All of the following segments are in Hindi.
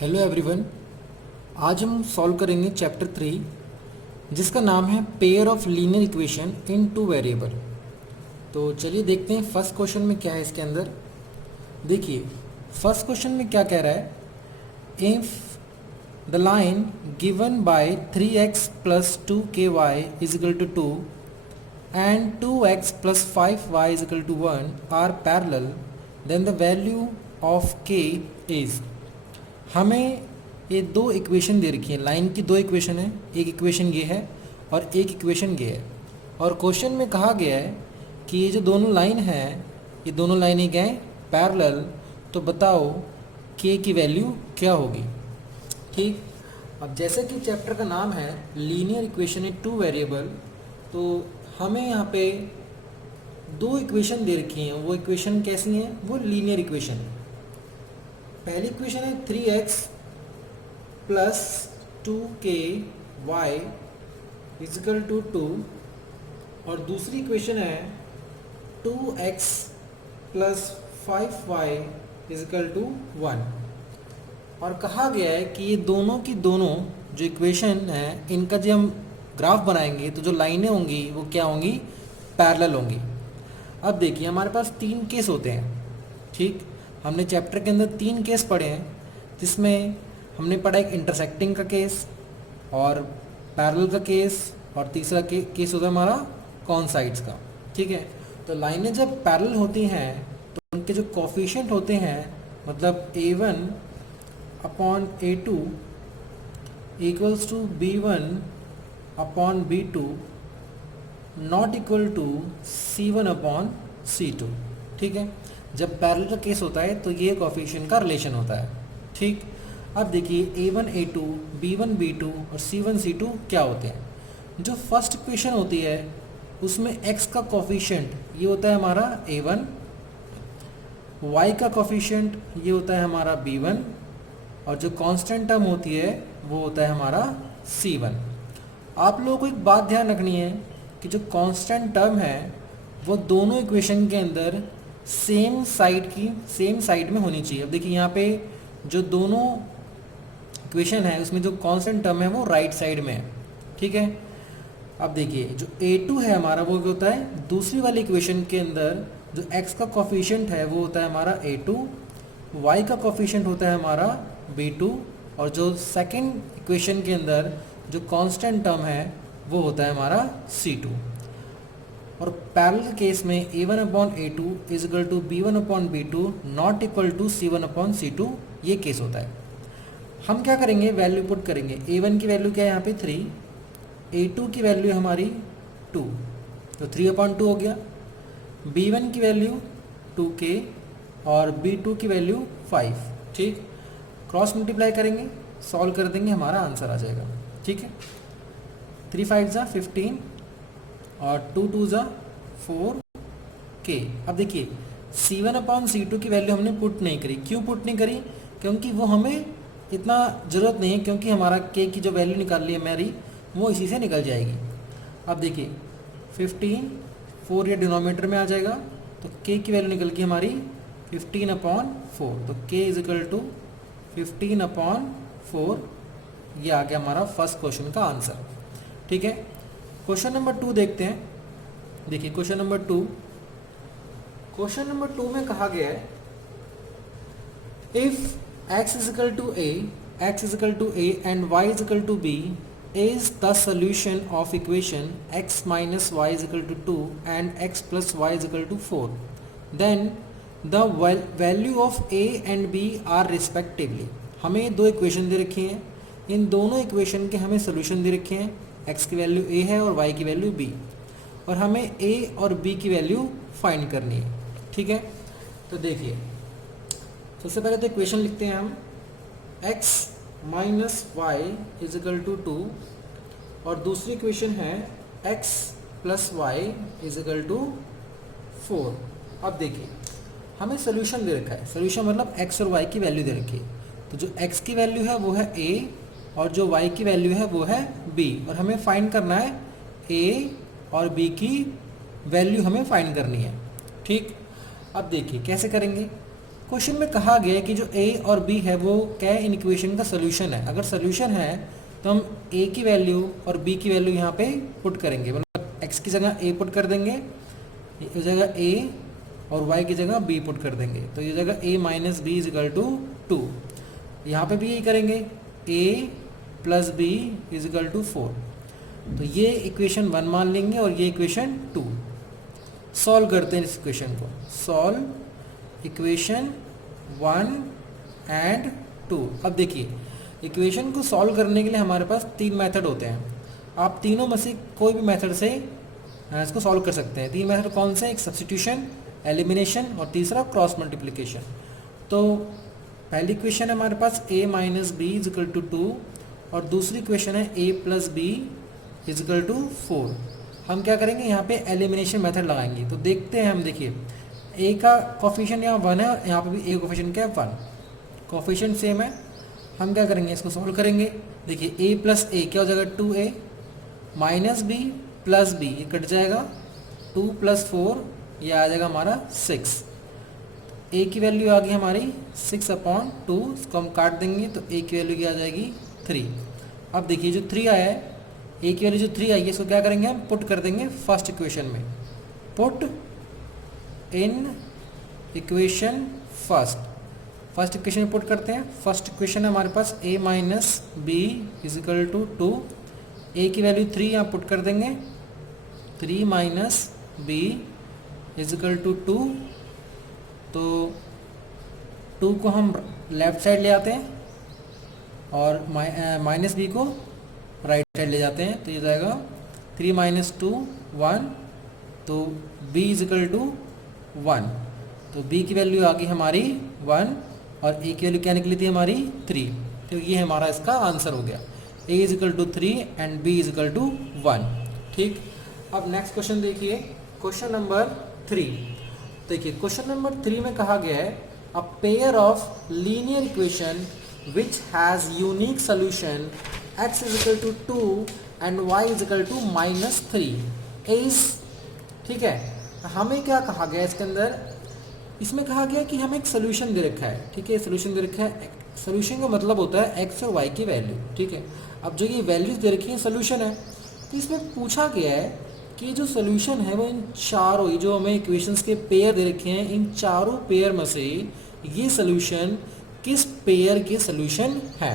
Hello everyone. आज हम सॉल्व करेंगे चैप्टर 3 जिसका नाम है pair of linear equation in two variable. तो चलिए देखते हैं फर्स्ट क्वेश्चन में क्या है इसके अंदर। देखिए फर्स्ट क्वेश्चन में क्या कह रहा है। If the line given by 3x plus 2ky is equal to 2 and 2x plus 5y is equal to 1 are parallel then the value of k is. हमें ये दो इक्वेशन दे रखी है, लाइन की दो इक्वेशन है, एक इक्वेशन ये है और एक इक्वेशन ये है। और क्वेश्चन में कहा गया है कि ये जो दोनों लाइन है ये दोनों लाइनें क्या हैं, पैरेलल। तो बताओ के की वैल्यू क्या होगी। ठीक, अब जैसे कि चैप्टर का नाम है linear equation in two variable, तो हमें यहाँ पे दो इक्वेशन दे रखी हैं। वो इक्वेशन कैसी हैं, वो लीनियर इक्वेशन है। पहली इक्वेशन है 3x plus 2ky is equal to 2 और दूसरी इक्वेशन है 2x plus 5y is equal to 1। और कहा गया है कि ये दोनों की दोनों जो इक्वेशन है इनका जब हम ग्राफ बनाएंगे तो जो लाइनें होंगी वो क्या होंगी, पैरेलल होंगी। अब देखिए हमारे पास तीन केस होते हैं। ठीक, हमने चैप्टर के अंदर तीन केस पढ़े हैं जिसमें हमने पढ़ा एक इंटरसेक्टिंग का केस और पैरेलल का केस और तीसरा केस होता है हमारा कॉन्साइड्स का। ठीक है, तो लाइनें जब पैरेलल होती हैं तो उनके जो कोफिशिएंट होते हैं, मतलब a1 upon a2 equals to b1 upon b2 not equal to c1 upon c2। ठीक है, जब पैरेलल का केस होता है तो ये कोफिशिएंट का रिलेशन होता है। ठीक, अब देखिए a1 a2 b1 b2 और c1 c2 क्या होते हैं। जो फर्स्ट इक्वेशन होती है उसमें x का कोफिशिएंट ये होता है हमारा a1, y का कोफिशिएंट ये होता है हमारा b1 और जो कांस्टेंट टर्म होती है वो होता है हमारा c1। आप लोगों को एक बात ध्यान रखनी है कि जो कांस्टेंट टर्म है वो दोनों इक्वेशन के अंदर सेम साइड में होनी चाहिए। अब देखिए यहाँ पे जो दोनों इक्वेशन है उसमें जो कांस्टेंट टर्म है वो राइट साइड में है। ठीक है, अब देखिए जो a2 है हमारा वो क्या होता है, दूसरी वाली इक्वेशन के अंदर जो x का कोफिशिएंट है वो होता है हमारा a2, y का कोफिशिएंट होता है हमारा b2 और जो सेकंड इक्वेशन के अंदर जो कांस्टेंट टर्म है वो होता है हमारा c2। और पैरेलल केस में a1 upon a2 is equal to b1 upon b2 not equal to c1 upon c2, ये केस होता है। हम क्या करेंगे, वैल्यू पुट करेंगे। a1 की वैल्यू क्या है यहाँ पे 3, a2 की वैल्यू हमारी 2, तो 3 अपॉन 2 हो गया। b1 की वैल्यू 2k और b2 की वैल्यू 5। ठीक, क्रॉस मल्टीप्लाई करेंगे, सॉल्व कर देंगे, हमारा आंसर आ जाएगा। ठीक है, 3 5 जा 15 और 2 2 जा 4k। अब देखिए c1 अपॉन c2 की वैल्यू हमने पुट नहीं करी। क्यों पुट नहीं करी, क्योंकि वो हमें इतना ज़रूरत नहीं है, क्योंकि हमारा k की जो वैल्यू निकाल ली है मेरी वो इसी से निकल जाएगी। अब देखिए 15 4 ये डिनोमिनेटर में आ जाएगा तो k की वैल्यू निकल गई हमारी 15 अपॉन 4, तो k is equal to 15 upon 4। ये आ गया हमारा फर्स्ट क्वेश्चन का आंसर। ठीक है, क्वेश्चन नंबर 2 देखते हैं। देखिए क्वेश्चन नंबर 2 में कहा गया है if x is equal to a and y is equal to b is the solution of equation x minus y is equal to 2 and x plus y is equal to 4, then the value of a and b are respectively। हमें दो इक्वेशन दे रखी हैं, इन दोनों इक्वेशन के हमें सोल्यूशन दे रखे हैं। x की वैल्यू a है और y की वैल्यू b, और हमें a और b की वैल्यू फाइंड करनी है। ठीक है, तो देखिए सबसे पहले तो इक्वेशन लिखते हैं हम, x minus y is equal to 2 और दूसरी इक्वेशन है x plus y is equal to 4। अब देखिए हमें सोल्यूशन दे रखा है, सोल्यूशन मतलब x और y की वैल्यू दे रखी है। तो जो x की वैल्यू है वो है a और जो y की वैल्यू है वो है b, और हमें फाइंड करना है a और b की वैल्यू हमें फाइंड करनी है। ठीक, अब देखिए कैसे करेंगे। क्वेश्चन में कहा गया है कि जो ए और बी है वो क्या है, इन इक्वेशन का सोल्यूशन है। अगर सोल्यूशन है तो हम ए की वैल्यू और बी की वैल्यू यहाँ पे पुट करेंगे, मतलब एक्स की जगह ए पुट कर देंगे, इस जगह ए, और वाई की जगह बी पुट कर देंगे। तो ये जगह A minus B is equal to 2, यहाँ पे भी यही करेंगे, A plus B is equal to 4। तो ये इक्वेशन 1 मान लेंगे और ये इक्वेशन 2। सॉल्व करते हैं इस इक्वेशन को। Solve equation 1 and 2। अब देखिए, इक्वेशन को सॉल्व करने के लिए हमारे पास 3 मेथड होते हैं। आप तीनों में से कोई भी मेथड से इसको सॉल्व कर सकते हैं। 3 मेथड कौन से हैं? एक सब्स्टिट्यूशन, एलिमिनेशन और तीसरा क्रॉस मल्टीप्लिकेशन। तो पहली इक्वेशन है हमारे पास a minus B is equal to 2 और दूसरी इक्वेशन है a plus B is equal to 4। हम क्या करेंगे, यहाँ पे एलिमिनेशन मेथड लगाएंगे। तो देखते हैं हम, देखिए a का कोफिशिएंट यहाँ 1 है और यहाँ पे भी a कोफिशिएंट क्या है 1, कोफिशिएंट सेम है। हम क्या करेंगे, इसको सॉल्व करेंगे। देखिए a प्लस a क्या हो जाएगा 2a, minus b plus b ये कट जाएगा, 2 प्लस 4 ये आ जाएगा हमारा 6। a की वैल्यू आ गई हमारी 6/2, इसको हम काट देंगे तो a की वैल्यू क्या आ जाएगी 3। अब देखिए जो 3 आया है, a की वैल्यू जो 3 आई है, इसको क्या करेंगे हम, पुट कर देंगे फर्स्ट इक्वेशन में। Put in equation first equation में पुट करते हैं। फर्स्ट इक्वेशन है हमारे पास a minus B is equal to 2, a की वैल्यू 3 यहाँ पुट कर देंगे, 3 minus B is equal to 2। तो 2 को हम लेफ्ट साइड ले आते हैं और माइनस बी को राइट साइड ले जाते हैं। तो ये जाएगा 3 माइनस 2 1, तो b इज इक्वल टू 1। तो b की वैल्यू आ गई हमारी 1 और a की वैल्यू क्या निकली थी हमारी 3। तो ये हमारा इसका आंसर हो गया, a is equal to 3 and b is equal to 1। ठीक, अब नेक्स्ट क्वेश्चन देखिए, क्वेश्चन नंबर 3। देखिए क्वेश्चन नंबर 3 में कहा गया है a pair of linear equation which has unique solution x is equal to 2 and y is equal to -3 is, ठीक है। हमें क्या कहा गया इसके अंदर, इसमें कहा गया कि हमें एक सोल्यूशन दे रखा है, ठीक है। सोल्यूशन दे रखा है, सोल्यूशन का मतलब होता है x और y की वैल्यू, ठीक है। अब जो ये वैल्यूज दे रखी है सोल्यूशन है, तो इसमें पूछा गया है कि जो सोल्यूशन है वो इन चारों, ये जो हमें इक्वेशंस के पेयर दे रखे हैं, इन चारों पेयर में से ये सोल्यूशन किस पेयर के सोल्यूशन है।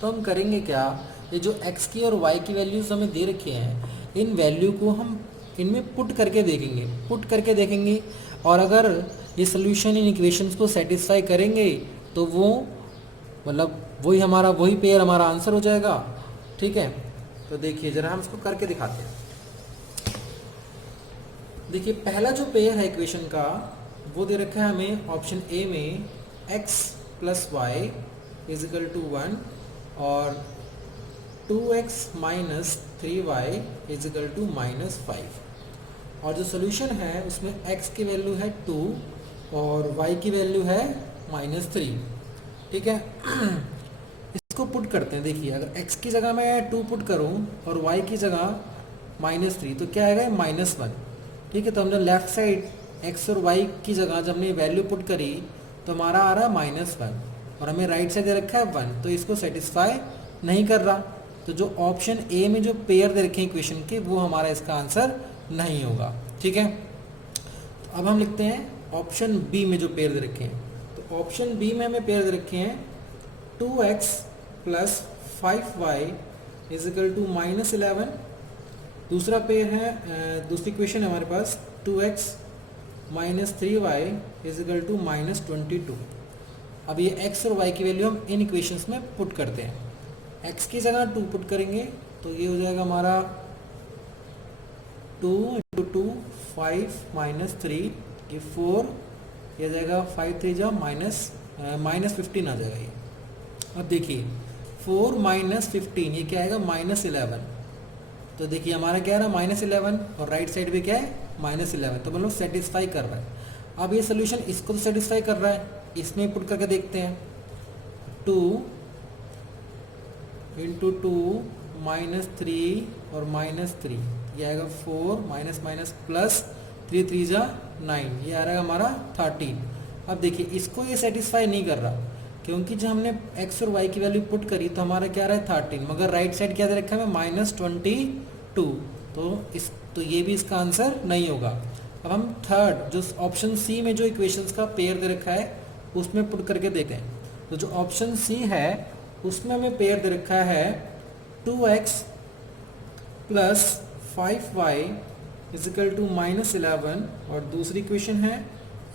तो हम करेंगे क्या, ये जो x की और y की वैल्यूज हमें दे रखे हैं, इन वैल्यू को हम इनमें पुट करके देखेंगे, और अगर ये सोल्यूशन इन इक्वेशंस को सेटिस्फाई करेंगे तो वो मतलब वही पेयर हमारा आंसर हो जाएगा, ठीक है। तो देखिए जरा हम इसको करके दिखाते हैं। देखिए पहला जो पेयर है इक्वेशन का वो दे रखा है हमें ऑप्शन ए में x plus y is equal to 1 और 2x minus 3y is equal to -5। और जो सोल्यूशन है उसमें x की वैल्यू है 2 और y की वैल्यू है -3, ठीक है। इसको पुट करते हैं। देखिए अगर x की जगह मैं 2 पुट करूं और y की जगह -3 तो क्या आएगा, -1, ठीक है। तो हमने लेफ्ट साइड x और y की जगह जब हमने वैल्यू पुट करी तो हमारा आ रहा है -1 और हमें राइट साइड दे रखा है 1, तो इसको सेटिस्फाई नहीं कर रहा। तो जो ऑप्शन ए में जो पेयर दे रखे हैं इक्वेशन के वो हमारा इसका आंसर नहीं होगा, ठीक है। तो अब हम लिखते हैं ऑप्शन बी में जो पेयर दे रखे हैं। तो ऑप्शन बी में हमें पेयर दे रखे हैं 2x plus 5y is equal to -11। दूसरा पेयर है, दूसरी इक्वेशन है हमारे पास 2x minus 3y is equal to -22। अब ये x और y की वैल्यू हम इन इक्वेशंस में पुट करते हैं। x की जगह 2 पुट करेंगे तो ये हो जाएगा हमारा 2 × 2 5 माइनस 3 ये 4, ये जाएगा 5 3 जा -15 आ जाएगा ये। अब देखिए 4 माइनस 15 ये क्या आएगा -11। तो देखिए हमारा क्या है -11 और राइट साइड पे क्या है -11, तो मतलब सेटिस्फाई कर रहा है। अब ये सोल्यूशन इसको तो सेटिस्फाई कर रहा है, इसमें पुट करके देखते हैं। 2 × 2 -3 और -3 ये आएगा 4 माइनस प्लस 3 3 जा 9, ये आ रहा है हमारा 13। अब देखिए इसको ये सेटिस्फाई नहीं कर रहा, क्योंकि जब हमने x और y की वैल्यू पुट करी तो हमारा क्या रहा है 13, मगर राइट साइड क्या दे रखा है -22, तो ये भी इसका आंसर नहीं होगा। अब हम थर्ड जो ऑप्शन सी में जो इक्वेशंस का पेयर दे रखा है उसमें पुट करके देखते हैं। तो जो ऑप्शन सी है उसमें हमें पेयर दे रखा है 2x plus 5y is equal to -11, और दूसरी इक्वेशन है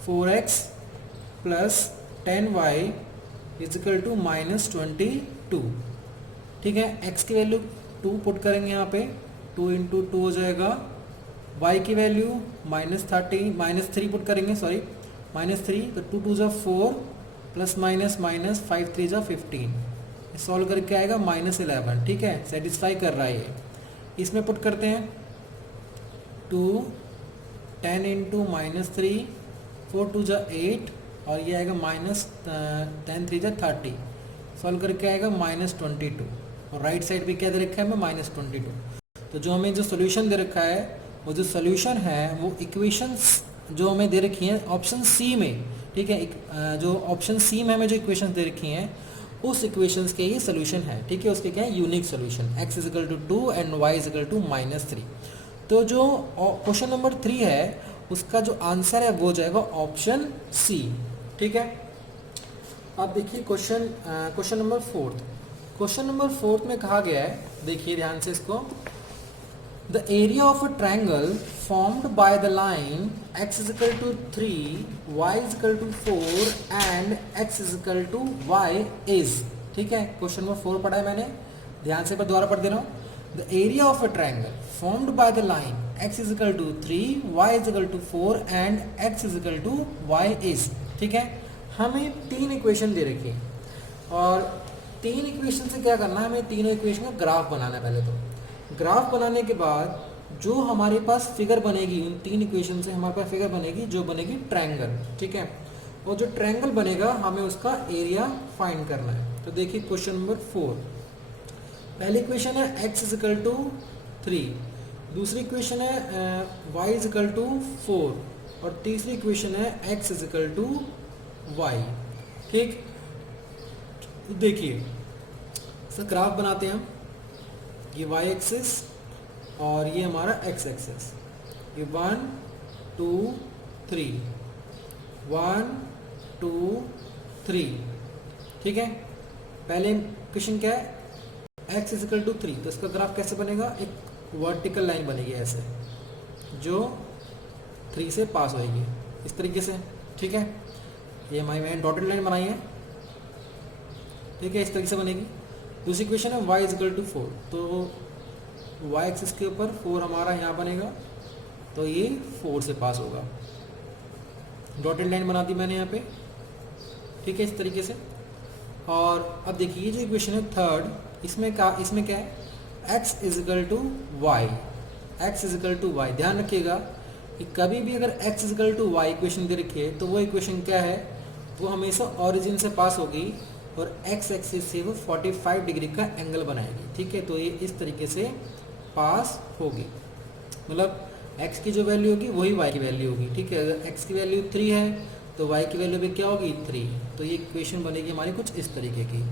4x plus 10y is equal to -22। ठीक है, x की वैल्यू 2 पुट करेंगे यहाँ पे, 2 इंटू 2 हो जाएगा, y की वैल्यू -3 पुट करेंगे, सॉरी -3, तो 2 2 जा 4 प्लस माइनस 5 3 जा 15, सॉल्व करके आएगा -11। ठीक है, सेटिस्फाई कर रहा है ये। इसमें पुट करते हैं 2 10 इंटू -3, 4 2 जा 8, और ये आएगा -10 3 जा 30, सॉल्व करके आएगा -22, और राइट साइड पे क्या दे रखा है हमें -22। तो जो हमें जो सोल्यूशन दे रखा है वो जो सोल्यूशन है वो इक्वेशंस जो हमें दे रखी हैं ऑप्शन सी में, ठीक है, जो ऑप्शन सी में हमें जो इक्वेशंस दे रखी हैं उस इक्वेशंस के ये सोल्यूशन है। ठीक है, उसके क्या है unique solution, x is equal to 2 and y is equal to -3। तो जो क्वेश्चन नंबर 3 है उसका जो आंसर है वो जाएगा ऑप्शन सी। ठीक है, अब देखिए क्वेश्चन नंबर 4। क्वेश्चन नंबर 4 में कहा गया है, देखिए ध्यान से इसको, the area of a triangle formed by the line x is equal to 3, y is equal to 4 and x is equal to y is. ठीक है, क्वेश्चन नंबर 4 पढ़ा है मैंने, ध्यान से मैं दोबारा पढ़ दे रहा हूँ। The area of a triangle formed by the line x is equal to 3, y is equal to 4 and x is equal to y is. ठीक है, हमें 3 इक्वेशन दे रखी है, और 3 इक्वेशन से क्या करना है, हमें तीनों इक्वेशन का ग्राफ बनाना है। पहले तो ग्राफ बनाने के बाद जो हमारे पास फिगर बनेगी उन 3 इक्वेशन से हमारे पास फिगर बनेगी जो बनेगी ट्रायंगल। ठीक है, और जो ट्रायंगल बनेगा हमें उसका एरिया फाइंड करना है। तो देखिए क्वेश्चन नंबर 4, पहली इक्वेशन है x इज इक्वल टू 3, दूसरी इक्वेशन है y इज इक्वल टू 4, और तीसरी इक्वेशन है x is equal to y। ठीक, देखिए सर ग्राफ बनाते हैं हम, ये y एक्सिस और ये हमारा x एक्सिस, ये 1 2 3 1 2 3। ठीक है, पहले क्वेश्चन क्या है x इज इक्वल टू 3, तो इसका ग्राफ कैसे बनेगा, एक वर्टिकल लाइन बनेगी ऐसे जो 3 से पास होएगी इस तरीके से। ठीक है, ये हमारी मैंने डॉटेड लाइन बनाई है। ठीक है, इस तरीके से बनेगी। दूसरी इक्वेशन है y इज इक्वल टू 4, तो y एक्सिस के ऊपर 4 हमारा यहाँ बनेगा, तो ये 4 से पास होगा। डॉटेड लाइन बना दी मैंने यहाँ पे। ठीक है, इस तरीके से। और अब देखिए ये जो इक्वेशन है थर्ड, इसमें क्या है x is equal to Y, x is equal to Y. ध्यान रखिएगा कि कभी भी अगर x is equal to Y equation दे रखी है तो वो इक्वेशन क्या है, वो हमेशा ओरिजिन से पास होगी और x एक्सिस से वो 45 डिग्री का एंगल बनाएगी। ठीक है, तो ये इस तरीके से पास होगी, मतलब x की जो वैल्यू होगी वही y की वैल्यू होगी। ठीक है, अगर x की वैल्यू 3 है तो y की वैल्यू भी क्या होगी 3, तो ये इक्वेशन बनेगी हमारी कुछ इस तरीके की।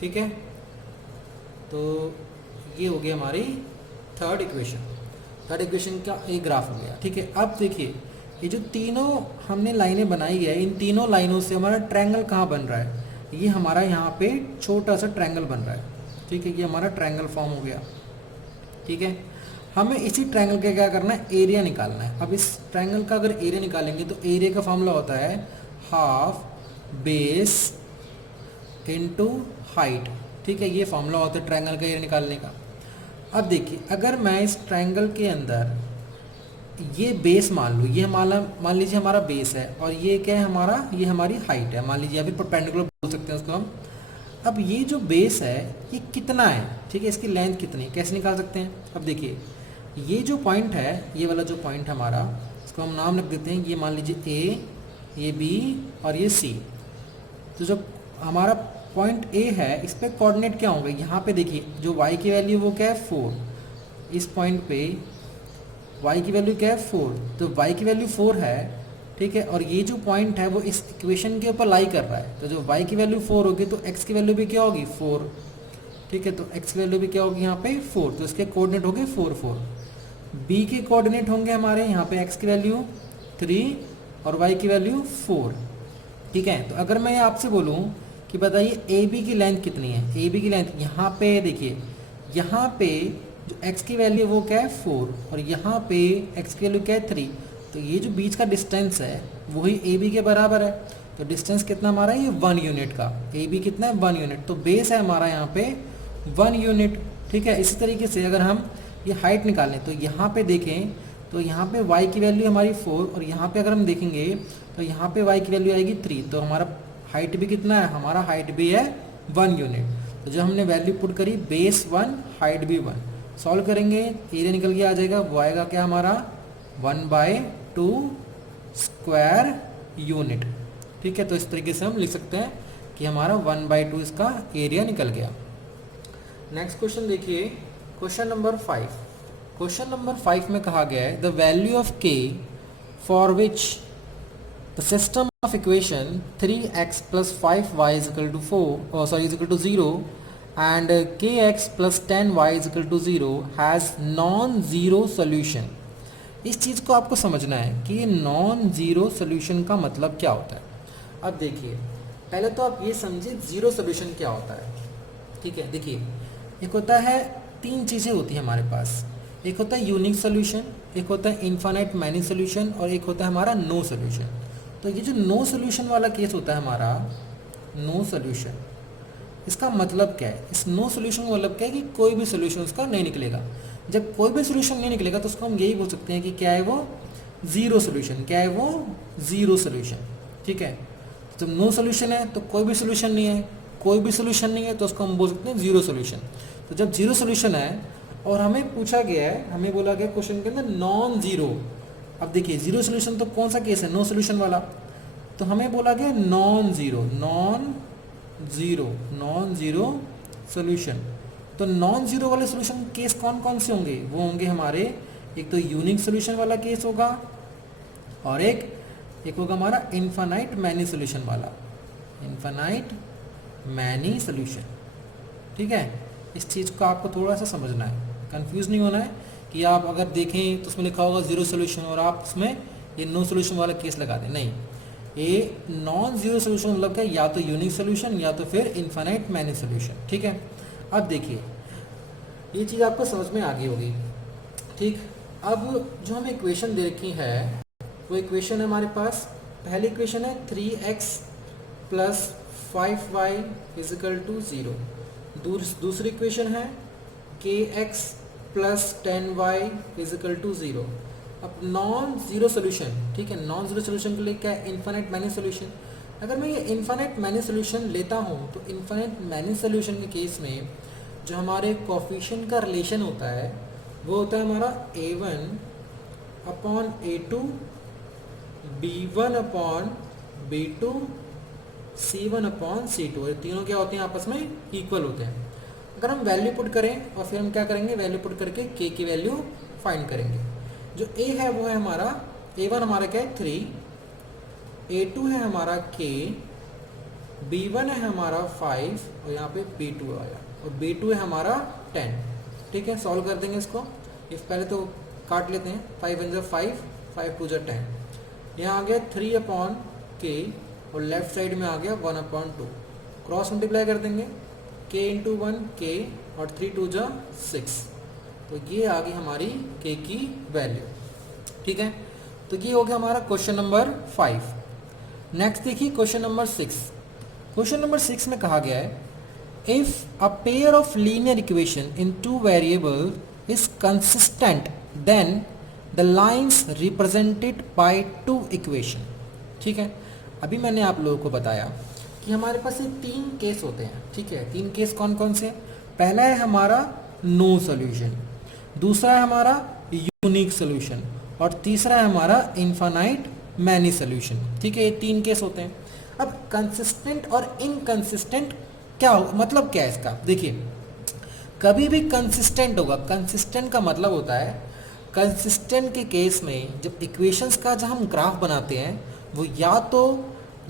ठीक है, तो ये हो गई हमारी थर्ड इक्वेशन का एक ग्राफ हो गया। ठीक है, अब देखिए ये जो तीनों हमने लाइनें बनाई है, इन तीनों लाइनों से हमारा ट्रायंगल कहाँ बन रहा है, ये हमारा यहाँ पे छोटा सा ट्रायंगल बन रहा है। ठीक है, ये हमारा ट्रायंगल फॉर्म हो गया। ठीक है, हमें इसी ट्रायंगल का क्या करना है, एरिया निकालना है। अब इस ट्रायंगल का अगर एरिया निकालेंगे तो एरिया का फॉर्मूला होता है हाफ बेस इनटू हाइट। ठीक है, ये फॉर्मूला होता है ट्रायंगल का एरिया निकालने का। अब देखिए अगर मैं इस ट्रायंगल के अंदर ये बेस मान लूँ, ये मान लीजिए हमारा बेस है, और ये क्या है हमारा, ये हमारी हाइट है मान लीजिए, या फिर परपेंडिकुलर बोल सकते हैं उसको हम। अब ये जो बेस है ये कितना है, ठीक है, इसकी लेंथ कितनी, कैसे निकाल सकते हैं। अब देखिए ये जो पॉइंट है, ये वाला जो पॉइंट है हमारा, इसको हम नाम रख देते हैं, ये मान लीजिए ए, ये बी और ये सी। तो जब हमारा पॉइंट ए है इस पर कोऑर्डिनेट क्या होंगे, यहाँ पे देखिए जो y की वैल्यू वो क्या है 4, इस पॉइंट पे y की वैल्यू क्या है 4, तो y की वैल्यू 4 है ठीक है, और ये जो पॉइंट है वो इस इक्वेशन के ऊपर लाई कर रहा है, तो जो y की वैल्यू 4 होगी तो x की वैल्यू भी क्या होगी 4, ठीक है, तो x की वैल्यू भी क्या होगी यहाँ पे 4, तो इसके कोऑर्डिनेट हो गए 4 4। b के कोऑर्डिनेट होंगे हमारे यहाँ पे x की वैल्यू 3 और y की वैल्यू 4, ठीक है। तो अगर मैं आपसे बोलूँ कि बताइए ए बी की लेंथ कितनी है, ए बी की लेंथ यहाँ पे देखिए, यहाँ पे जो x की वैल्यू है वो क्या है 4 और यहाँ पे x की वैल्यू क्या है 3, तो ये जो बीच का डिस्टेंस है वही ए बी के बराबर है। तो डिस्टेंस कितना हमारा ये 1 यूनिट का, ए बी कितना है 1 यूनिट, तो बेस है हमारा यहाँ पे 1 यूनिट, ठीक है। इसी तरीके से अगर हम ये हाइट निकालें तो यहाँ पे देखें तो यहाँ पे y की वैल्यू हमारी 4 और यहाँ पे अगर हम देखेंगे तो यहाँ पे y की वैल्यू आएगी 3, तो हमारा हाइट भी कितना है, हमारा हाइट भी है 1 यूनिट। तो जो हमने वैल्यू पुट करी बेस 1 हाइट भी 1, सॉल्व करेंगे एरिया निकल के आ जाएगा, वो आएगा क्या हमारा 1/2 स्क्वायर यूनिट, ठीक है। तो इस तरीके से हम लिख सकते हैं कि हमारा 1/2 इसका एरिया निकल गया। नेक्स्ट क्वेश्चन देखिए, क्वेश्चन नंबर 5। क्वेश्चन नंबर 5 में कहा गया है the value of k for which the system of equation 3x + 5y = 0 and kx + 10y = 0 has non-zero solution। इस चीज़ को आपको समझना है कि ये नॉन ज़ीरो सोल्यूशन का मतलब क्या होता है। अब देखिए, पहले तो आप ये समझिए ज़ीरो सोल्यूशन क्या होता है, ठीक है। देखिए, एक होता है, तीन चीज़ें होती हैं हमारे पास, एक होता है यूनिक सोल्यूशन, एक होता है इनफाइनाइट मैनी सोल्यूशन और एक होता है हमारा नो सोल्यूशन। तो ये जो नो सोल्यूशन वाला केस होता है हमारा, नो सोल्यूशन, इसका मतलब क्या है, इस नो सोल्यूशन का मतलब क्या है कि कोई भी सोल्यूशन उसका नहीं निकलेगा। जब कोई भी सोल्यूशन नहीं निकलेगा तो उसको हम यही बोल सकते हैं कि क्या है वो ज़ीरो सोल्यूशन, क्या है वो ज़ीरो सोल्यूशन, ठीक है। जब नो सोल्यूशन है तो कोई भी सोल्यूशन नहीं है, कोई भी सोल्यूशन नहीं है तो उसको हम बोल सकते हैं ज़ीरो सोल्यूशन। तो जब ज़ीरो सोल्यूशन है और हमें पूछा गया है, हमें बोला गया क्वेश्चन के अंदर नॉन ज़ीरो, अब देखिए ज़ीरो सोल्यूशन तो कौन सा केस है, नो सोल्यूशन वाला, तो हमें बोला गया नॉन ज़ीरो सोल्यूशन। तो नॉन ज़ीरो वाले सोल्यूशन केस कौन कौन से होंगे, वो होंगे हमारे, एक तो यूनिक सोल्यूशन वाला केस होगा और एक होगा हमारा इनफाइनाइट मैनी सोल्यूशन वाला, इनफाइनाइट मैनी सोल्यूशन, ठीक है। इस चीज़ को आपको थोड़ा सा समझना है, कंफ्यूज नहीं होना है कि आप अगर देखें तो उसमें लिखा होगा ज़ीरो सोल्यूशन और आप उसमें ये नो सोल्यूशन वाला केस लगा दें, नहीं। ये नॉन ज़ीरो सोल्यूशन मतलब क्या, या तो यूनिक सोल्यूशन या तो फिर इनफाइनाइट मैनी सोल्यूशन, ठीक है। अब देखिए, ये चीज़ आपको समझ में आ गई होगी, ठीक। अब जो हमें इक्वेशन दे रखी है वो इक्वेशन है हमारे पास, पहली इक्वेशन है 3x + 5y = 0, दूसरी इक्वेशन है kx + 10y = 0। अब नॉन ज़ीरो सोल्यूशन, ठीक है, नॉन ज़ीरो सोल्यूशन के लिए क्या है, इनफाइनाइट मैनी सोल्यूशन। अगर मैं ये इनफाइनाइट मैनी सोल्यूशन लेता हूँ तो इनफाइनाइट मैनी सोल्यूशन के केस में जो हमारे कोफिशिएंट का रिलेशन होता है वो होता है हमारा a1/a2, b1/b2, c1/c2, ये तीनों क्या होते हैं, आपस में इक्वल होते हैं। अगर हम वैल्यू पुट करें और फिर हम क्या करेंगे, वैल्यू पुट करके k की वैल्यू फाइंड करेंगे। जो a है वो है हमारा, a1 हमारा क्या है 3, a2 है हमारा k, b1 है हमारा 5 और यहाँ पे b2 आया और b2 है हमारा 10, ठीक है। सॉल्व कर देंगे इसको, इस पहले तो काट लेते हैं, 5 × 5, 5 × 10, यहाँ आ गया 3/k और लेफ्ट साइड में आ गया 1/2, क्रॉस मल्टीप्लाई कर देंगे, k × 1 k और 3 × 2 = 6, तो ये आ गई हमारी k की वैल्यू, ठीक है। तो ये हो गया हमारा क्वेश्चन नंबर 5। नेक्स्ट देखिए क्वेश्चन नंबर 6। क्वेश्चन नंबर 6 में कहा गया है if a pair of linear equation in two variable is consistent then the lines represented by two equation, ठीक है। अभी मैंने आप लोगों को बताया कि हमारे पास ये तीन केस होते हैं, ठीक है। तीन केस कौन कौन से, पहला है हमारा नो सोल्यूशन, दूसरा है हमारा यूनिक सोल्यूशन और तीसरा है हमारा इनफाइनाइट मैनी सोल्यूशन, ठीक है। ये तीन केस होते हैं। अब कंसिस्टेंट और इनकंसिस्टेंट क्या हो, मतलब क्या है इसका, देखिए कभी भी कंसिस्टेंट होगा, कंसिस्टेंट का मतलब होता है कंसिस्टेंट के केस में जब इक्वेशंस का जब हम ग्राफ बनाते हैं वो या तो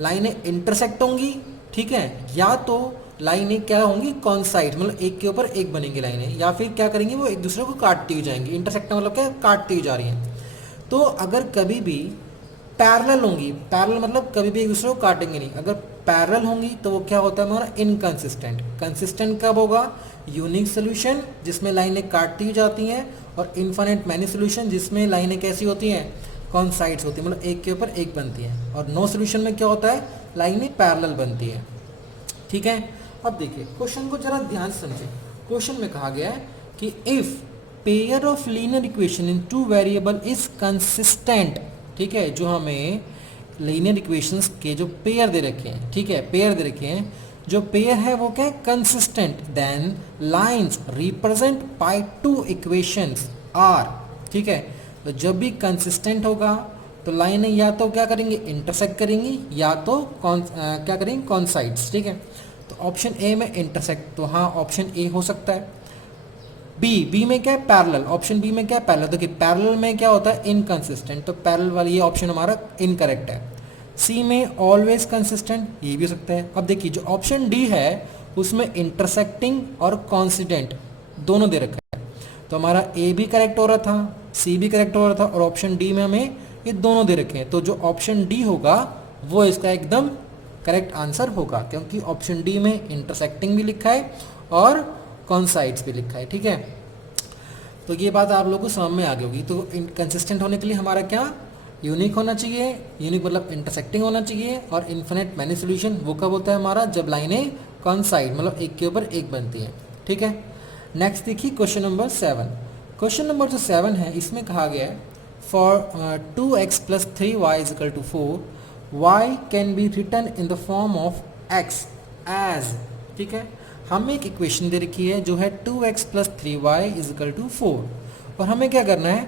लाइनें इंटरसेक्ट होंगी, ठीक है, या तो लाइनें क्या होंगी कॉन्साइड, मतलब एक के ऊपर एक बनेंगी लाइनें, या फिर क्या करेंगी वो एक दूसरे को काटती हुई जाएंगी। इंटरसेक्ट मतलब क्या, काटती हुई जा रही हैं। तो अगर कभी भी पैरेलल होंगी, पैरेलल मतलब कभी भी एक दूसरे को काटेंगे नहीं, अगर पैरेलल होंगी तो वो क्या होता है हमारा इनकंसिस्टेंट। कंसिस्टेंट कब होगा, यूनिक सोल्यूशन जिसमें लाइनें काटती हुई जाती हैं, और इनफाइनाइट मैनी सोल्यूशन जिसमें लाइनें कैसी होती हैं, कॉन्साइड्स होती है, मतलब एक के ऊपर एक बनती है। और नो सोल्यूशन में क्या होता है, लाइनें पैरेलल बनती है, ठीक है। अब देखिए क्वेश्चन को जरा ध्यान से समझें। क्वेश्चन में कहा गया है कि if pair of linear equation in two variable is consistent, ठीक है, जो हमें लीनियर इक्वेशंस के जो पेयर दे रखे हैं, ठीक है, पेयर दे रखे हैं, जो पेयर है वो क्या है, consistent, then lines represent by two equations are, ठीक है। तो जब भी कंसिस्टेंट होगा तो लाइनें या तो क्या करेंगी, इंटरसेक्ट करेंगी, या तो क्या करेंगे, कॉन्साइड्स, ठीक है। तो ऑप्शन ए में इंटरसेक्ट, तो हाँ ऑप्शन ए हो सकता है। बी में क्या है, पैरेलल, ऑप्शन बी में क्या है, पैरेलल। देखिए पैरेलल में क्या होता है, इनकंसिस्टेंट, तो पैरेलल वाली ये ऑप्शन हमारा इनकरेक्ट है। सी में ऑलवेज कंसिस्टेंट, ये भी हो सकता है। अब देखिए जो ऑप्शन डी है उसमें इंटरसेक्टिंग और कॉन्सिडेंट दोनों दे रखा है, तो हमारा ए भी करेक्ट हो रहा था, सी भी करेक्ट हो रहा था, और ऑप्शन डी में हमें ये दोनों दे रखे हैं। तो जो ऑप्शन डी होगा वो इसका एकदम करेक्ट आंसर होगा, क्योंकि ऑप्शन डी में इंटरसेक्टिंग भी लिखा है और कॉन्साइड्स भी लिखा है, ठीक है। तो ये बात आप लोगों को समझ में आ गई होगी। तो कंसिस्टेंट होने के लिए हमारा क्या, यूनिक होना चाहिए, यूनिक मतलब इंटरसेक्टिंग होना चाहिए, और इन्फिनिट मैनी सोल्यूशन वो कब होता है हमारा, जब लाइनें कॉन्साइड मतलब एक के ऊपर एक बनती है, ठीक है। नेक्स्ट देखिए क्वेश्चन नंबर 7। क्वेश्चन नंबर जो 7 है इसमें कहा गया है for 2x + 3y = 4 y can be written in the form of x as, ठीक है। हमें एक इक्वेशन दे रखी है जो है 2x + 3y = 4, और हमें क्या करना है,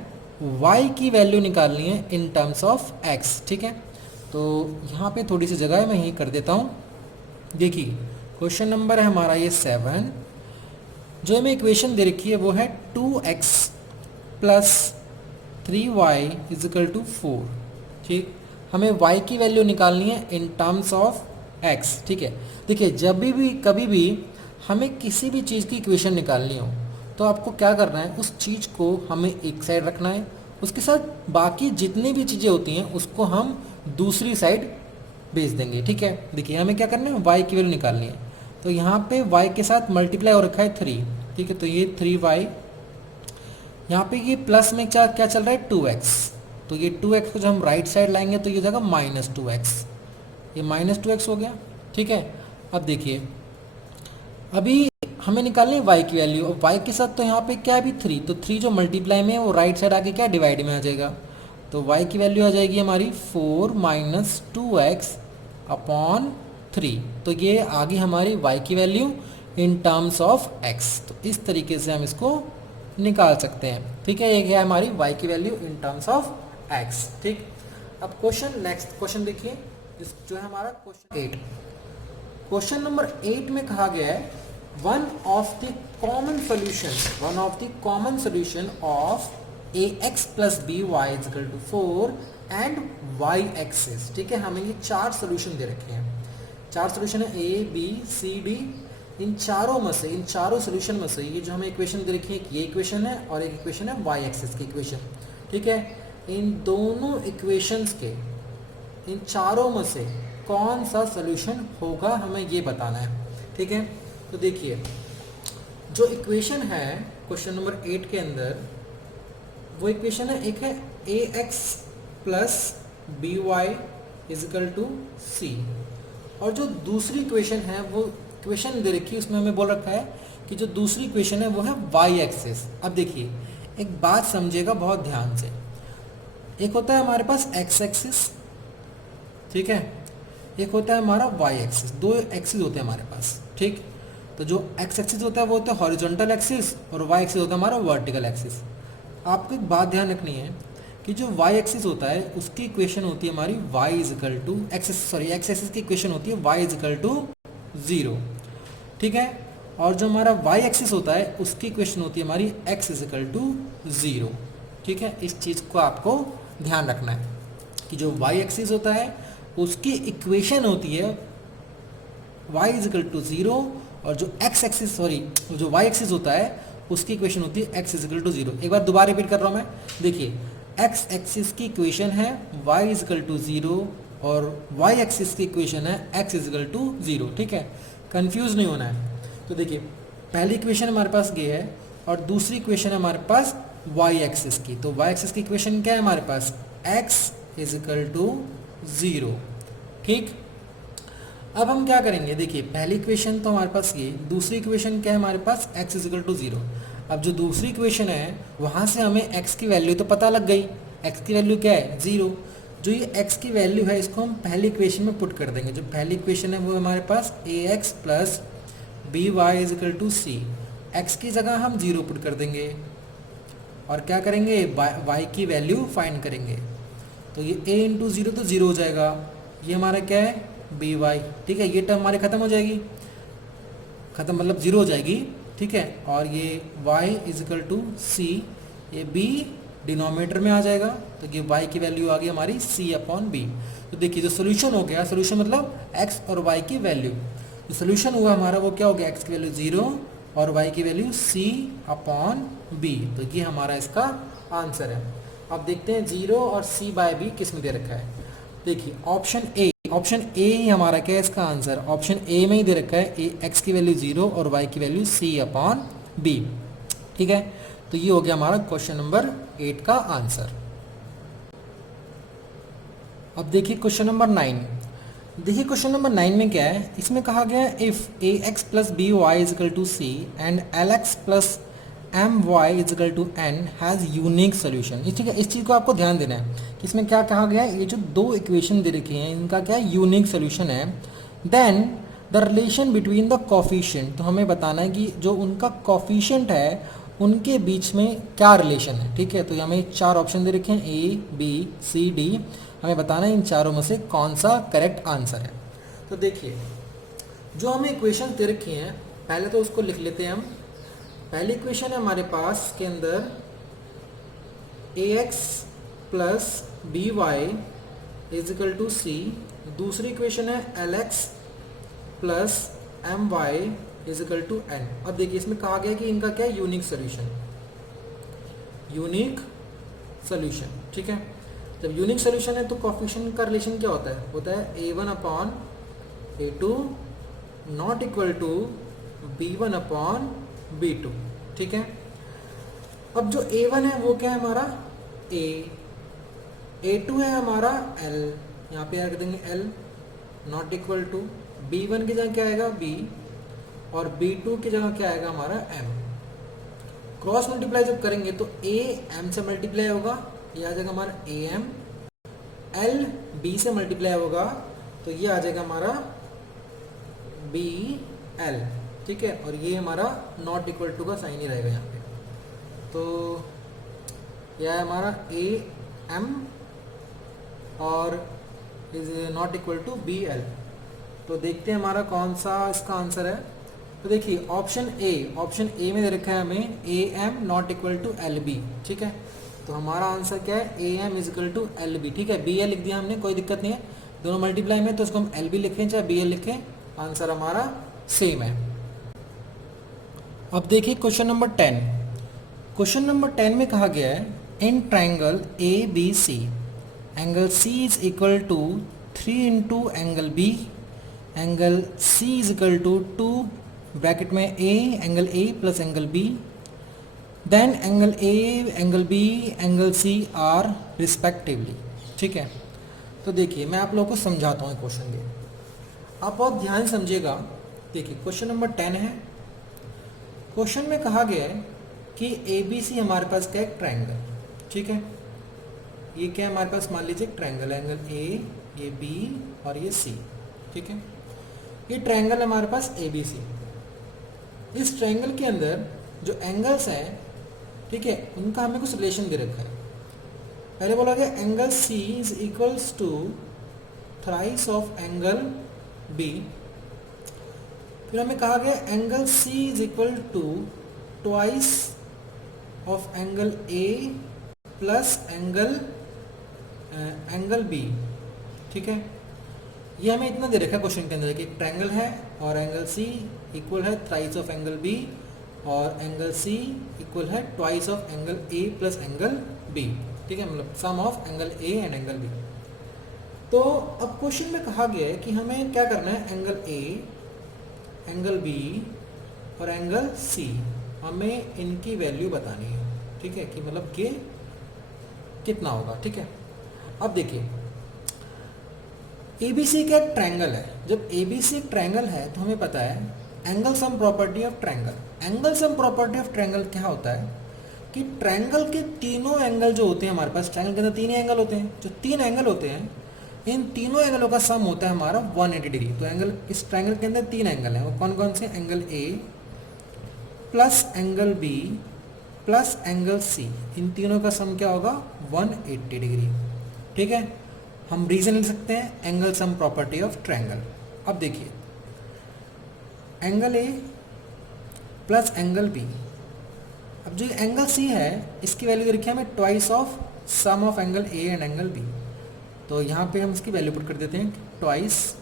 y की वैल्यू निकालनी है इन टर्म्स ऑफ x, ठीक है। तो यहाँ पे थोड़ी सी जगह है, मैं यही कर देता हूँ। देखिए क्वेश्चन नंबर है हमारा ये 7, जो हमें इक्वेशन दे रखी है वो है 2x + 3y = 4, ठीक। हमें y की वैल्यू निकालनी है इन टर्म्स ऑफ x, ठीक है। देखिए जब भी कभी भी हमें किसी भी चीज़ की इक्वेशन निकालनी हो तो आपको क्या करना है, उस चीज़ को हमें एक साइड रखना है, उसके साथ बाकी जितनी भी चीज़ें होती हैं उसको हम दूसरी साइड भेज देंगे, ठीक है। देखिए हमें क्या करना है, y की वैल्यू निकालनी है, तो यहाँ पे y के साथ मल्टीप्लाई हो रखा है 3, ठीक है। तो ये 3y, यहाँ पे ये प्लस में क्या क्या चल रहा है, 2x, तो ये 2x को जब हम राइट साइड लाएंगे तो ये जाएगा -2x, ये -2x हो गया, ठीक है। अब देखिए अभी हमें निकालनी है y की वैल्यू, और y के साथ तो यहाँ पे क्या है अभी 3, तो 3 जो मल्टीप्लाई में है वो राइट साइड आके क्या डिवाइड में आ जाएगा, तो y की वैल्यू आ जाएगी हमारी 4 - 2x अपॉन 3, तो ये आ गई हमारी y की value in terms of x। तो इस तरीके से हम इसको निकाल सकते हैं, ठीक है। ये है हमारी y की value in terms of x, ठीक। अब क्वेश्चन, नेक्स्ट क्वेश्चन देखिए जो है हमारा क्वेश्चन 8। क्वेश्चन नंबर 8 में कहा गया है one of the common solution of ax + by = 4 and y axis, ठीक है। हमें ये 4 सोल्यूशन दे रखे हैं, 4 सोल्यूशन है a b c d, इन चारों में से, इन चारों सोल्यूशन में से ये जो हमें इक्वेशन दे रखी है, ये इक्वेशन है और एक इक्वेशन है y एक्सिस की इक्वेशन, ठीक है। इन दोनों इक्वेशंस के, इन चारों में से कौन सा सोल्यूशन होगा हमें ये बताना है, ठीक है। तो देखिए जो इक्वेशन है क्वेश्चन नंबर 8 के अंदर, वो इक्वेशन है, एक है ax + by = c, और जो दूसरी इक्वेशन है वो इक्वेशन दे रखी है, उसमें हमें बोल रखा है कि जो दूसरी इक्वेशन है वो है y एक्सिस। अब देखिए एक बात समझिएगा बहुत ध्यान से, एक होता है हमारे पास x एक्सिस, ठीक है, एक होता है हमारा y एक्सिस, 2 एक्सिस होते हैं हमारे पास, ठीक। तो जो x एक्सिस होता है वो होता है हॉरिजॉन्टल एक्सिस, और y एक्सिस होता है हमारा वर्टिकल एक्सिस। आपको एक बात ध्यान रखनी है कि जो y एक्सिस होता है उसकी इक्वेशन होती है हमारी x एक्सिस की इक्वेशन होती है y = 0, ठीक है। और जो हमारा y एक्सिस होता है उसकी इक्वेशन होती है हमारी x = 0, ठीक है, इस चीज़ को आपको ध्यान रखना है कि जो y एक्सिस होता है उसकी इक्वेशन होती है y इजिकल टू 0, और जो x एक्सिस जो y एक्सिस होता है उसकी इक्वेशन होती है x इजिकल टू 0। एक बार दोबारा रिपीट कर रहा हूँ मैं, देखिए x एक्सिस की इक्वेशन है y इजिकल टू 0 और y एक्सिस की इक्वेशन है x इजिकल टू 0। ठीक है, कंफ्यूज नहीं होना है। तो देखिए पहली इक्वेशन हमारे पास ये है और दूसरी इक्वेशन है हमारे पास y एक्सिस की। तो y एक्सिस की इक्वेशन क्या है हमारे पास, x इजिकल टू 0। ठीक, अब हम क्या करेंगे, देखिए पहली इक्वेशन तो हमारे पास ये, दूसरी इक्वेशन क्या है हमारे पास x इजिकल टू 0। अब जो दूसरी इक्वेशन है वहाँ से हमें x की वैल्यू तो पता लग गई, x की वैल्यू क्या है 0। जो ये x की वैल्यू है इसको हम पहली इक्वेशन में पुट कर देंगे। जो पहली इक्वेशन है वो हमारे पास ax plus B Y is equal to c, x की जगह हम 0 पुट कर देंगे और क्या करेंगे, y की वैल्यू फाइंड करेंगे। तो ये a इंटू 0 तो 0 हो जाएगा, ये हमारा क्या है बी वाई। ठीक है, ये टर्म हमारी खत्म हो जाएगी, खत्म मतलब 0 हो जाएगी। ठीक है, और ये y इजिकल टू सी, ये b डिनोमिनेटर में आ जाएगा, तो ये y की वैल्यू आ गई हमारी c अपॉन b। तो देखिए जो सोल्यूशन हो गया, सोल्यूशन मतलब x और y की वैल्यू, जो सोल्यूशन हुआ हमारा वो क्या हो गया, x की वैल्यू 0 और y की वैल्यू c अपॉन b। तो ये हमारा इसका आंसर है। अब देखते हैं 0 और c बाय b किस में दे रखा है। देखिए ऑप्शन ए ही हमारा क्या है इसका आंसर, ऑप्शन ए में ही दे रखा है x की वैल्यू 0 और y की वैल्यू c अपॉन b। ठीक है, तो ये हो गया हमारा क्वेश्चन नंबर 8 का आंसर। अब देखिए क्वेश्चन नंबर 9। देखिए क्वेश्चन नंबर 9 में क्या है, इसमें कहा गया है if ax plus B Y is equal to c and lx plus M Y is equal to n has unique solution. ठीक है, इस चीज़ को आपको ध्यान देना है कि इसमें क्या कहा गया है, ये जो दो इक्वेशन दे रखी हैं इनका क्या यूनिक सोल्यूशन है। Then the relation between the coefficient, तो हमें बताना है कि जो उनका कॉफिशिएंट है उनके बीच में क्या रिलेशन है। ठीक है, तो हमें 4 ऑप्शन दे रखे हैं ए बी सी डी, हमें बताना है इन चारों में से कौन सा करेक्ट आंसर है। तो देखिए जो हमें इक्वेशन दे रखी हैं पहले तो उसको लिख लेते हैं हम। पहली इक्वेशन है हमारे पास के अंदर ax plus B Y is equal to C, दूसरी इक्वेशन है lx plus M Y is equal to N. अब देखिए इसमें कहा गया कि इनका क्या है यूनिक सोल्यूशन, यूनिक सोल्यूशन। ठीक है, जब यूनिक सोल्यूशन है तो कोफिशिएंट का रिलेशन क्या होता है a1 upon a2 not equal to b1 upon b2। ठीक है, अब जो a1 है वो क्या है हमारा a, a2 है हमारा l, यहाँ पे रख देंगे l not equal to, b1 की जगह क्या आएगा b और b2 की जगह क्या आएगा हमारा m। क्रॉस मल्टीप्लाई जब करेंगे तो a m से मल्टीप्लाई होगा, ये आ जाएगा हमारा am, l b से मल्टीप्लाई होगा तो ये आ जाएगा हमारा bl। ठीक है, और ये हमारा नॉट इक्वल टू का साइन ही रहेगा यहाँ पे, तो यह है हमारा am और is not equal to bl। तो देखते हैं हमारा कौन सा इसका आंसर है। तो देखिए ऑप्शन ए में दे रखा है हमें am not equal to lb। ठीक है, तो हमारा आंसर क्या है am is equal to lb। ठीक है, bl लिख दिया हमने, कोई दिक्कत नहीं है, दोनों मल्टीप्लाई में तो उसको हम lb लिखें चाहे bl लिखें, आंसर हमारा सेम है। अब देखिए क्वेश्चन नंबर 10। क्वेश्चन नंबर 10 में कहा गया है in triangle A B C angle C is equal to 3 into angle B, angle C is equal to 2 bracket में A angle A plus angle B, then angle A angle B angle C are respectively. ठीक है, तो देखिए मैं आप लोगों को समझाता हूँ क्वेश्चन के, आप बहुत ध्यान समझिएगा। देखिए क्वेश्चन नंबर 10 है, क्वेश्चन में कहा गया है कि ए बी सी हमारे पास क्या है ट्रायंगल। ठीक है, ये क्या है हमारे पास, मान लीजिए ट्रायंगल, एंगल ए, ये बी और ये सी। ठीक है, ये ट्रायंगल हमारे पास ए बी सी। इस ट्रायंगल के अंदर जो एंगल्स हैं, ठीक है, उनका हमें कुछ रिलेशन दे रखा है। पहले बोला गया angle C is equals to thrice of angle B, फिर हमें कहा गया angle C is equal to twice of angle A plus angle B, ठीक है। ये हमें इतना दे रखा है क्वेश्चन के अंदर कि एक ट्रायंगल है और एंगल सी इक्वल है थ्राइस ऑफ एंगल बी और एंगल सी इक्वल है twice of angle A plus angle B, ठीक है, मतलब sum of angle A and angle B. तो अब क्वेश्चन में कहा गया है कि हमें क्या करना है, एंगल ए, एंगल बी और एंगल सी, हमें इनकी वैल्यू बतानी है, ठीक है, कि मतलब कि कितना होगा, ठीक है। अब देखिए ABC का एक ट्रायंगल है, जब ABC एक ट्रायंगल है तो हमें पता है angle sum property of triangle. Angle sum property of triangle क्या होता है कि ट्रायंगल के तीनों एंगल जो होते हैं हमारे पास, ट्रायंगल के अंदर तीन एंगल होते हैं, जो तीन एंगल होते हैं इन तीनों एंगलों का सम होता है हमारा 180 डिग्री। तो एंगल, इस ट्रायंगल के अंदर तीन एंगल हैं, वो कौन कौन से, angle A plus angle B plus angle C, इन तीनों का सम क्या होगा 180 डिग्री, ठीक है। हम रीजन ले सकते हैं angle sum property of triangle. अब देखिए angle A plus angle B, अब जो एंगल सी है इसकी वैल्यू रखी है हमें twice of sum of angle A and angle B. तो यहाँ पे हम इसकी वैल्यू पुट कर देते हैं twice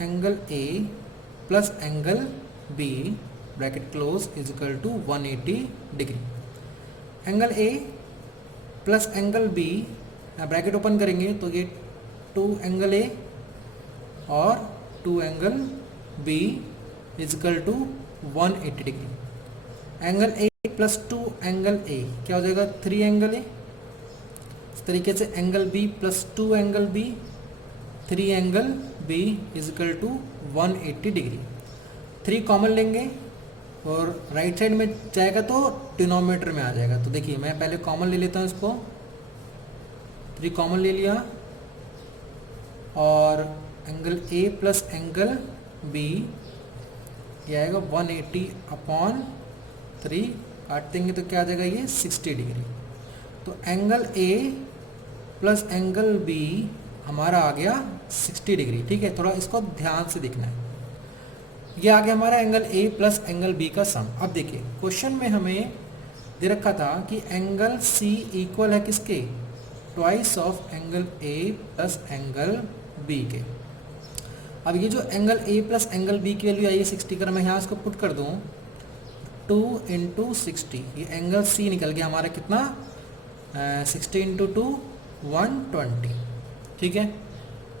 angle A plus angle B bracket close is equal to 180 degree. Angle A plus angle B bracket open करेंगे तो ये 2 एंगल ए और 2 angle B is equal to 180 degree. Angle A plus 2 angle A क्या हो जाएगा 3 एंगल ए। इस तरीके से angle B plus 2 angle B 3 angle B is equal to 180 degree. 3 common लेंगे और राइट साइड में जाएगा तो डिनोमिनेटर में आ जाएगा। तो देखिए मैं पहले कॉमन ले लेता हूँ, इसको 3 कॉमन ले लिया और angle A plus angle B ये आएगा 180 अपॉन 3, काट देंगे तो क्या आ जाएगा ये 60 डिग्री। तो angle A plus angle B हमारा आ गया 60 डिग्री, ठीक है। थोड़ा इसको ध्यान से देखना है। ये आ गया हमारा angle A plus angle B का सम। अब देखिए क्वेश्चन में हमें दे रखा था कि एंगल सी इक्वल है किसके, twice of angle A plus angle B के। अब ये जो angle A plus angle B की वैल्यू आई है 60, अगर मैं यहाँ इसको पुट कर दूँ 2 × 60, ये एंगल सी निकल गया हमारा कितना 60 × 2 120, ठीक है।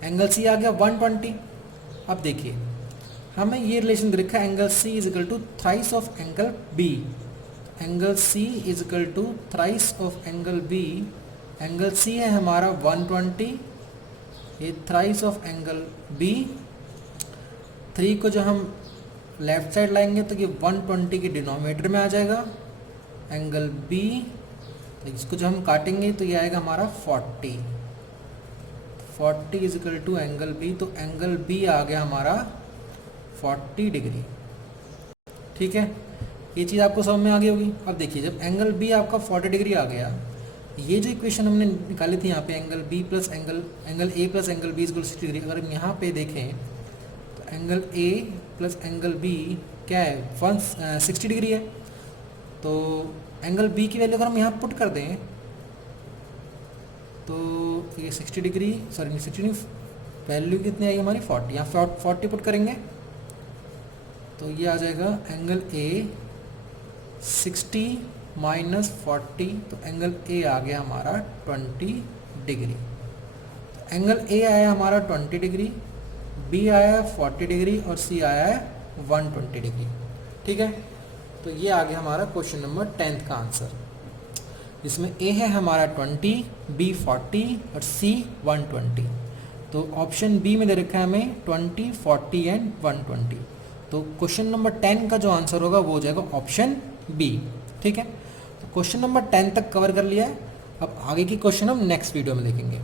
एंगल सी आ गया 120। अब देखिए हमें ये रिलेशन दे रखा है angle C is equal to thrice of angle B. Angle C is equal to thrice of angle B. Angle C है हमारा 120, ये थ्राइस ऑफ एंगल बी। 3 को जो हम लेफ्ट साइड लाएंगे तो ये 120 के डिनोमिनेटर में आ जाएगा एंगल बी। तो इसको जो हम काटेंगे तो ये आएगा हमारा 40 is equal to angle B. तो एंगल बी आ गया हमारा 40 डिग्री, ठीक है। ये चीज़ आपको समझ में आ गई होगी। अब देखिए जब एंगल बी आपका 40 डिग्री आ गया, ये जो इक्वेशन हमने निकाली थी यहाँ पे angle B plus angle A plus angle B is equal 60 degree, अगर हम यहाँ पे देखें तो angle A plus angle B क्या है 60 डिग्री है। तो एंगल बी की वैल्यू अगर हम यहाँ पुट कर दें तो ये 60 डिग्री, सॉरी 60 नहीं, वैल्यू कितनी आई हमारी 40, यहाँ 40 पुट करेंगे तो ये आ जाएगा एंगल ए 60 माइनस 40, तो एंगल ए आ गया हमारा 20 डिग्री। तो एंगल ए आया हमारा 20 डिग्री, बी आया है 40 डिग्री और सी आया है 120 डिग्री, ठीक है। तो ये आ गया हमारा क्वेश्चन नंबर 10 का आंसर, जिसमें ए है हमारा 20, बी 40 और सी 120। तो ऑप्शन बी में दे रखा है हमें 20, 40 एंड 120। तो क्वेश्चन नंबर 10 का जो आंसर होगा वो हो जाएगा ऑप्शन बी, ठीक है। तो क्वेश्चन नंबर 10 तक कवर कर लिया है। अब आगे की क्वेश्चन हम नेक्स्ट वीडियो में देखेंगे।